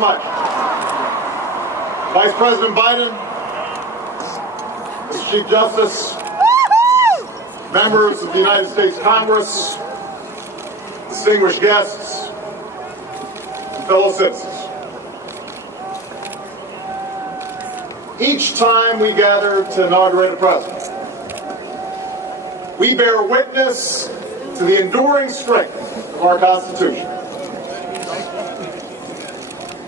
much. Vice President Biden, Mr. Chief Justice, members of the United States Congress, distinguished guests, and fellow citizens. Each time we gather to inaugurate a president, we bear witness to the enduring strength of our Constitution.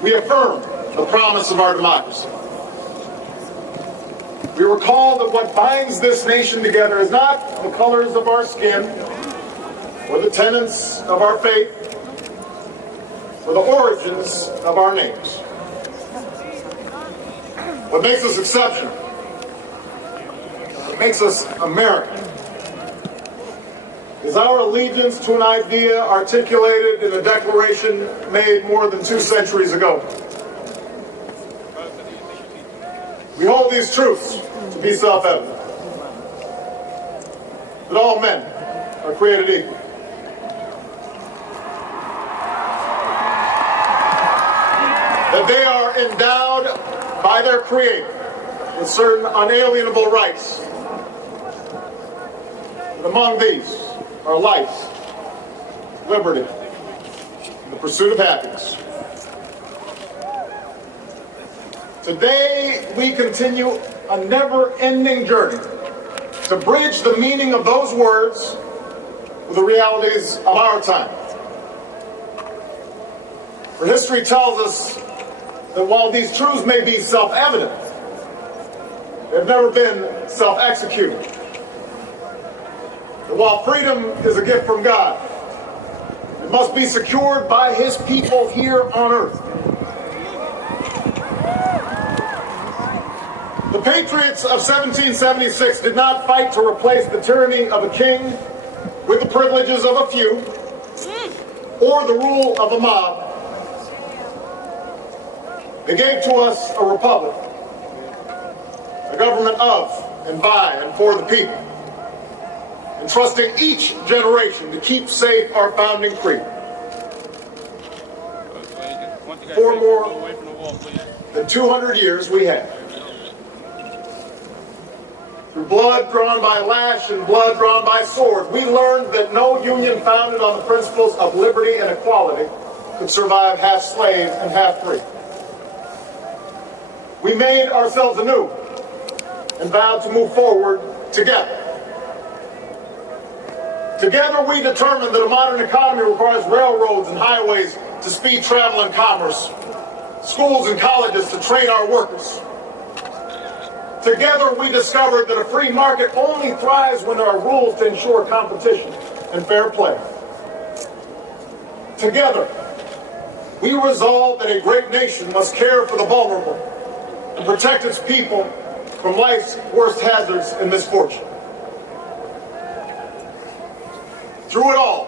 We affirm the promise of our democracy. We recall that what binds this nation together is not the colors of our skin, or the tenets of our faith, or the origins of our names. What makes us exceptional, what makes us American, is our allegiance to an idea articulated in a declaration made more than 2 centuries ago. We hold these truths to be self-evident, that all men are created equal. That they are endowed by their Creator with certain unalienable rights. And among these are life, liberty, and the pursuit of happiness. Today, we continue a never-ending journey to bridge the meaning of those words with the realities of our time. For history tells us that while these truths may be self-evident, they've never been self-executed. That while freedom is a gift from God, it must be secured by His people here on earth. The patriots of 1776 did not fight to replace the tyranny of a king with the privileges of a few or the rule of a mob. They gave to us a republic, a government of and by and for the people, entrusting each generation to keep safe our founding creed. For more than 200 years we have. Through blood drawn by lash and blood drawn by sword, we learned that no union founded on the principles of liberty and equality could survive half slave and half free. We made ourselves anew and vowed to move forward together. Together we determined that a modern economy requires railroads and highways to speed travel and commerce, schools and colleges to train our workers. Together we discovered that a free market only thrives when there are rules to ensure competition and fair play. Together we resolved that a great nation must care for the vulnerable and protect its people from life's worst hazards and misfortune. Through it all,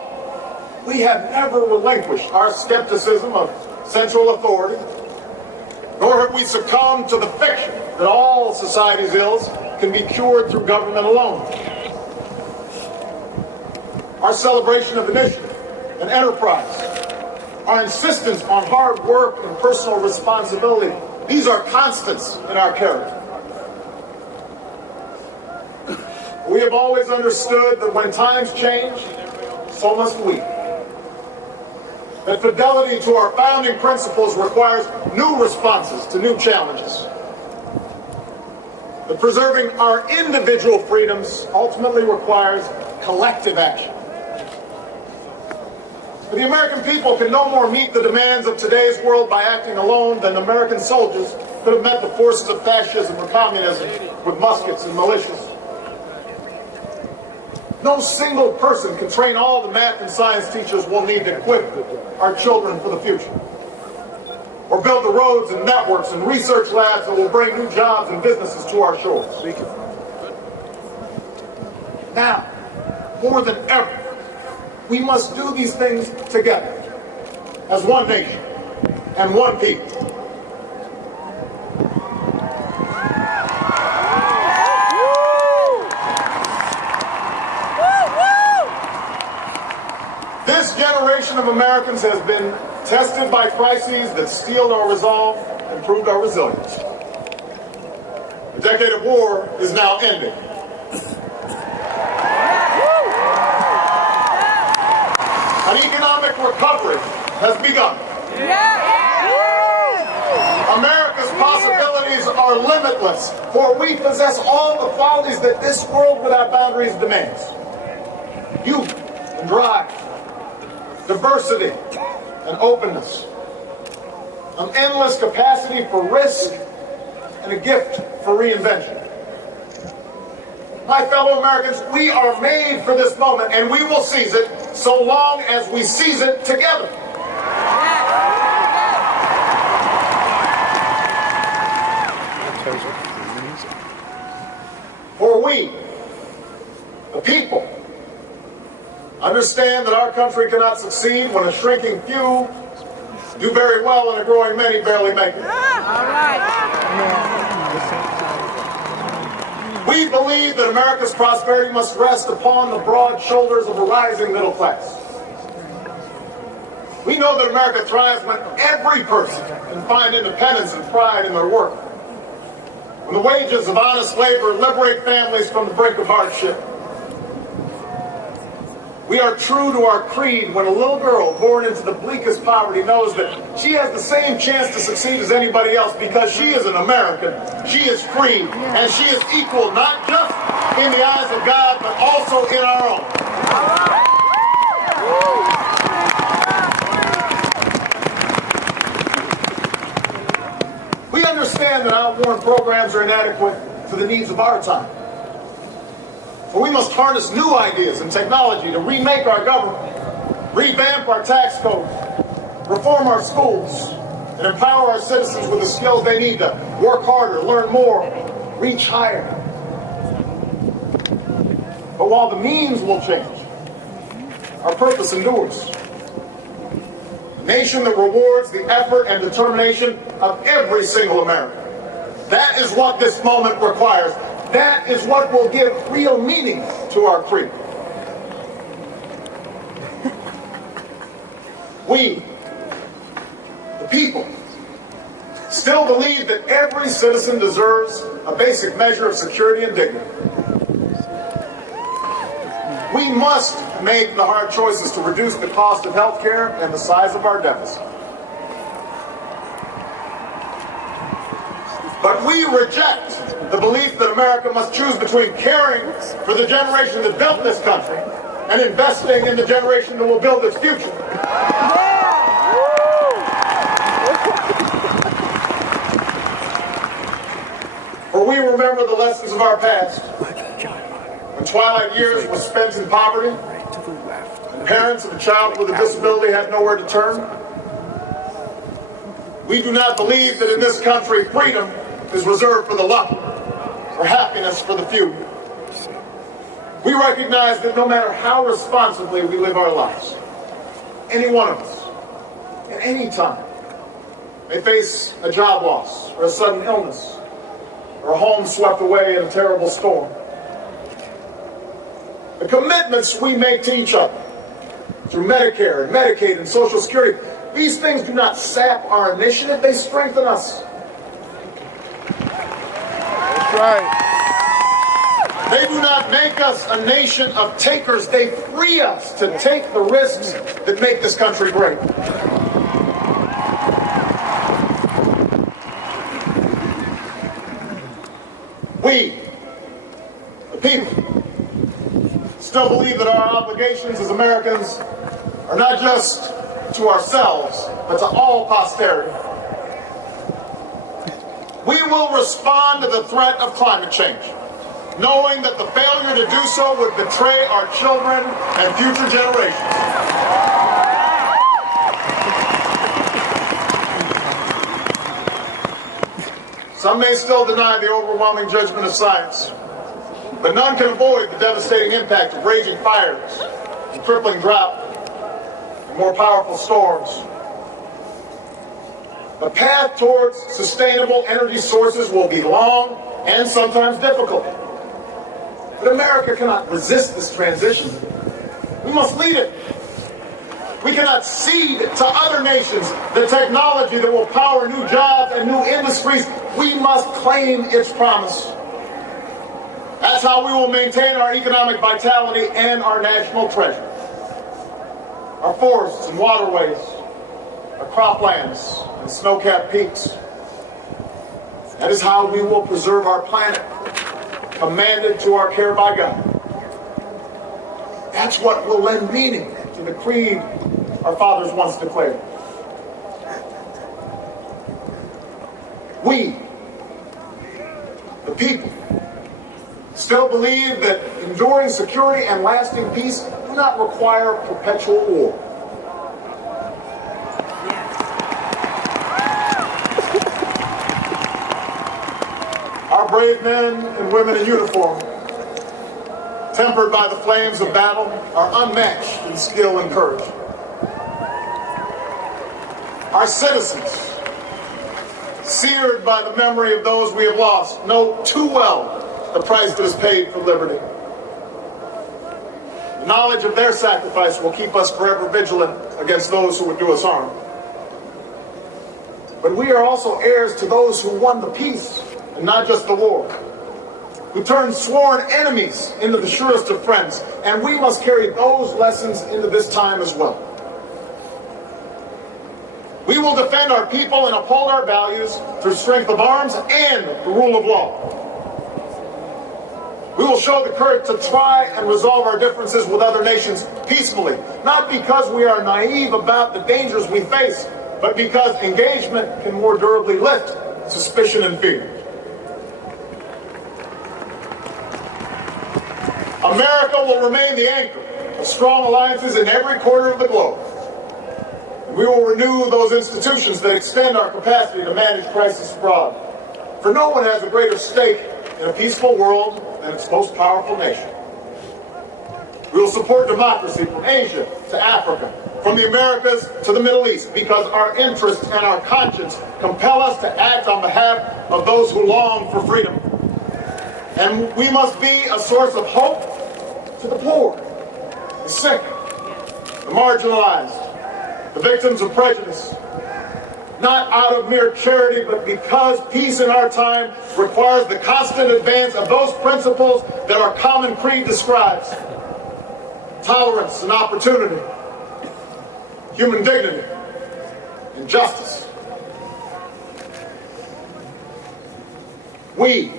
we have never relinquished our skepticism of central authority, nor have we succumbed to the fiction that all society's ills can be cured through government alone. Our celebration of initiative and enterprise, our insistence on hard work and personal responsibility, these are constants in our character. We have always understood that when times change, so must we. That fidelity to our founding principles requires new responses to new challenges. That preserving our individual freedoms ultimately requires collective action. But the American people can no more meet the demands of today's world by acting alone than American soldiers could have met the forces of fascism or communism with muskets and militias. No single person can train all the math and science teachers we'll need to equip our children for the future, or build the roads and networks and research labs that will bring new jobs and businesses to our shores. Now, more than ever, we must do these things together, as one nation and one people. This generation of Americans has been tested by crises that steeled our resolve and proved our resilience. The decade of war is now ending. An economic recovery has begun. America's possibilities are limitless, for we possess all the qualities that this world without boundaries demands. Youth and drive, diversity and openness, an endless capacity for risk, and a gift for reinvention. My fellow Americans, we are made for this moment, and we will seize it so long as we seize it together. For we, the people, understand that our country cannot succeed when a shrinking few do very well and a growing many barely make it. All right. We believe that America's prosperity must rest upon the broad shoulders of a rising middle class. We know that America thrives when every person can find independence and pride in their work. When the wages of honest labor liberate families from the brink of hardship. We are true to our creed when a little girl born into the bleakest poverty knows that she has the same chance to succeed as anybody else because she is an American, she is free, and she is equal not just in the eyes of God, but also in our own. We understand that outworn programs are inadequate for the needs of our time. But we must harness new ideas and technology to remake our government, revamp our tax code, reform our schools, and empower our citizens with the skills they need to work harder, learn more, reach higher. But while the means will change, our purpose endures. A nation that rewards the effort and determination of every single American. That is what this moment requires. That is what will give real meaning to our creed. We, the people, still believe that every citizen deserves a basic measure of security and dignity. We must make the hard choices to reduce the cost of health care and the size of our deficit. But we reject the belief that America must choose between caring for the generation that built this country and investing in the generation that will build its future. For we remember the lessons of our past, when twilight years were spent in poverty, and parents of a child with a disability had nowhere to turn. We do not believe that in this country freedom is reserved for the lucky, or happiness for the few. We recognize that no matter how responsibly we live our lives, any one of us, at any time, may face a job loss, or a sudden illness, or a home swept away in a terrible storm. The commitments we make to each other, through Medicare and Medicaid and Social Security, these things do not sap our initiative, they strengthen us. Right. They do not make us a nation of takers. They free us to take the risks that make this country great. We, the people, still believe that our obligations as Americans are not just to ourselves, but to all posterity. We will respond to the threat of climate change, knowing that the failure to do so would betray our children and future generations. Some may still deny the overwhelming judgment of science, but none can avoid the devastating impact of raging fires, and crippling drought, and more powerful storms. The path towards sustainable energy sources will be long and sometimes difficult. But America cannot resist this transition. We must lead it. We cannot cede to other nations the technology that will power new jobs and new industries. We must claim its promise. That's how we will maintain our economic vitality and our national treasure. Our forests and waterways, our croplands and snow-capped peaks. That is how we will preserve our planet, commanded to our care by God. That's what will lend meaning to the creed our fathers once declared. We, the people, still believe that enduring security and lasting peace do not require perpetual war. Our brave men and women in uniform, tempered by the flames of battle, are unmatched in skill and courage. Our citizens, seared by the memory of those we have lost, know too well the price that is paid for liberty. The knowledge of their sacrifice will keep us forever vigilant against those who would do us harm. But we are also heirs to those who won the peace, and not just the war, who turned sworn enemies into the surest of friends, and we must carry those lessons into this time as well. We will defend our people and uphold our values through strength of arms and the rule of law. We will show the courage to try and resolve our differences with other nations peacefully, not because we are naive about the dangers we face, but because engagement can more durably lift suspicion and fear. America will remain the anchor of strong alliances in every corner of the globe. And we will renew those institutions that extend our capacity to manage crisis abroad. For no one has a greater stake in a peaceful world than its most powerful nation. We will support democracy from Asia to Africa, from the Americas to the Middle East, because our interests and our conscience compel us to act on behalf of those who long for freedom. And we must be a source of hope to the poor, the sick, the marginalized, the victims of prejudice. Not out of mere charity, but because peace in our time requires the constant advance of those principles that our common creed describes: tolerance and opportunity, human dignity, and justice. We,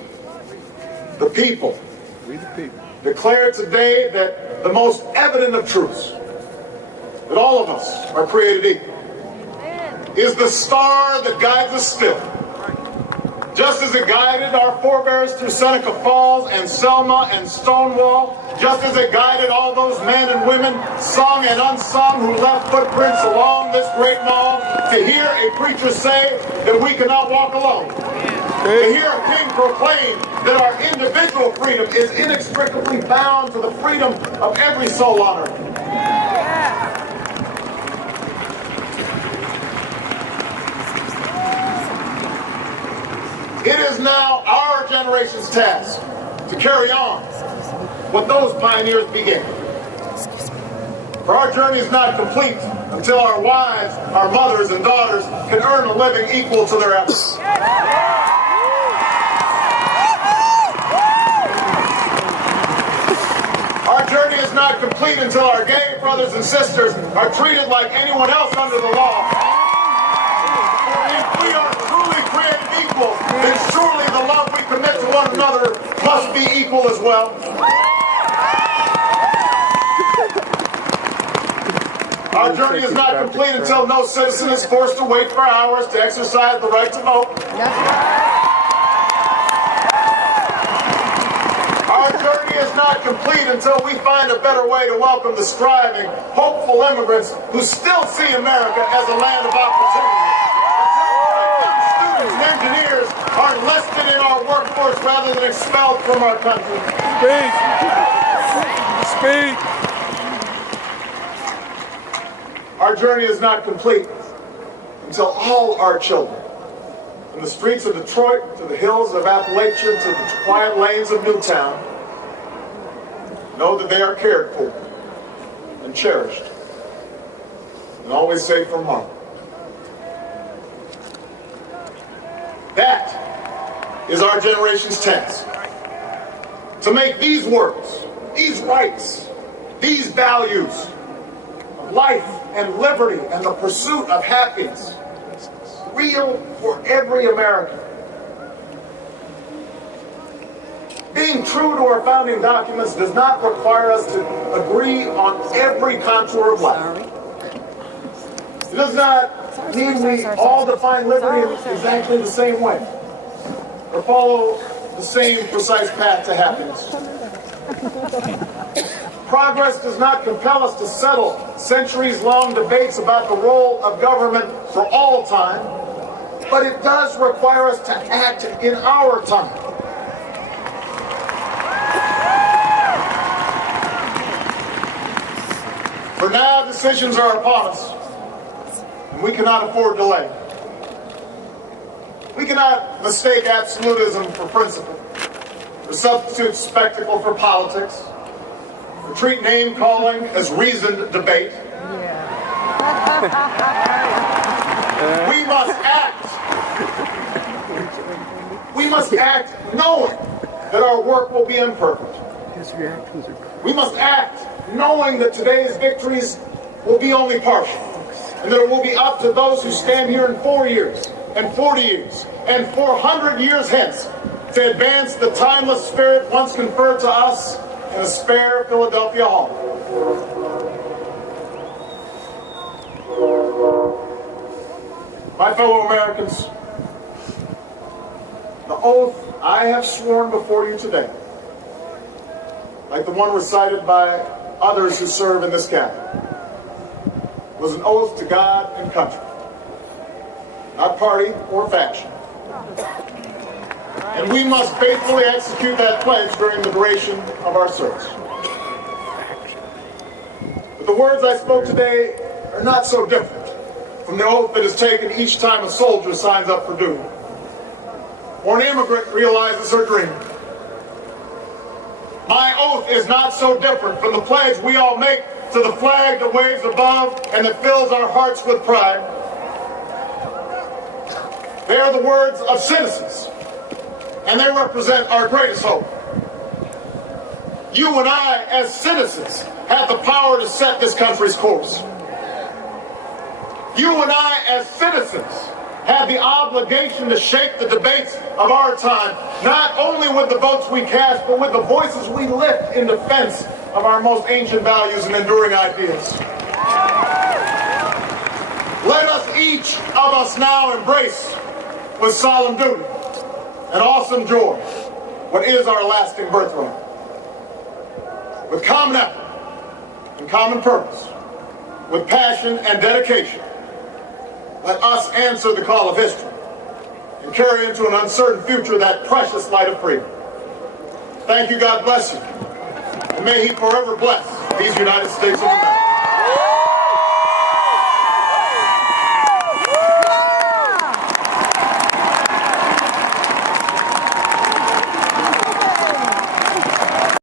the people, declare today that the most evident of truths, that all of us are created equal, is the star that guides us still. Just as it guided our forebears through Seneca Falls and Selma and Stonewall, just as it guided all those men and women, sung and unsung, who left footprints along this great mall, to hear a preacher say that we cannot walk alone. To hear a king proclaim that our individual freedom is inextricably bound to the freedom of every soul on earth. It is now our generation's task to carry on what those pioneers began. For our journey is not complete until our wives, our mothers, and daughters can earn a living equal to their efforts. Our journey is not complete until our gay brothers and sisters are treated like anyone else under the law. If we are truly created equal, then surely the love we commit to one another must be equal as well. Our journey is not complete until no citizen is forced to wait for hours to exercise the right to vote. Our journey is not complete until we find a better way to welcome the striving, hopeful immigrants who still see America as a land of opportunity. Students and engineers are enlisted in our workforce rather than expelled from our country. Speak. Our journey is not complete until all our children, from the streets of Detroit to the hills of Appalachia to the quiet lanes of Newtown, know that they are cared for and cherished. and always safe from harm. That is our generation's task. To make these words, these rights, these values of life and liberty and the pursuit of happiness real for every American. Being true to our founding documents does not require us to agree on every contour of life. It does not mean we all define liberty in exactly the same way or follow the same precise path to happiness. Progress does not compel us to settle centuries-long debates about the role of government for all time, but it does require us to act in our time. For now, decisions are upon us, and we cannot afford delay. We cannot mistake absolutism for principle, or substitute spectacle for politics, or treat name-calling as reasoned debate. We must act. We must act knowing that our work will be imperfect. We must act knowing that today's victories will be only partial, and that it will be up to those who stand here in 4 years, and 40 years, and 400 years hence to advance the timeless spirit once conferred to us in a spare Philadelphia hall. My fellow Americans, the oath I have sworn before you today, like the one recited by others who serve in this cabinet, was an oath to God and country, not party or faction. And we must faithfully execute that pledge during the duration of our service. But the words I spoke today are not so different from the oath that is taken each time a soldier signs up for duty, or an immigrant realizes her dream. My oath is not so different from the pledge we all make to the flag that waves above and that fills our hearts with pride. They are the words of citizens, and they represent our greatest hope. You and I, as citizens, have the power to set this country's course. You and I, as citizens, have the obligation to shape the debates of our time, not only with the votes we cast, but with the voices we lift in defense of our most ancient values and enduring ideas. Let us, each of us now, embrace with solemn duty and awesome joy what is our lasting birthright. With common effort and common purpose, with passion and dedication, let us answer the call of history and carry into an uncertain future that precious light of freedom. Thank you, God bless you, and may He forever bless these United States of America.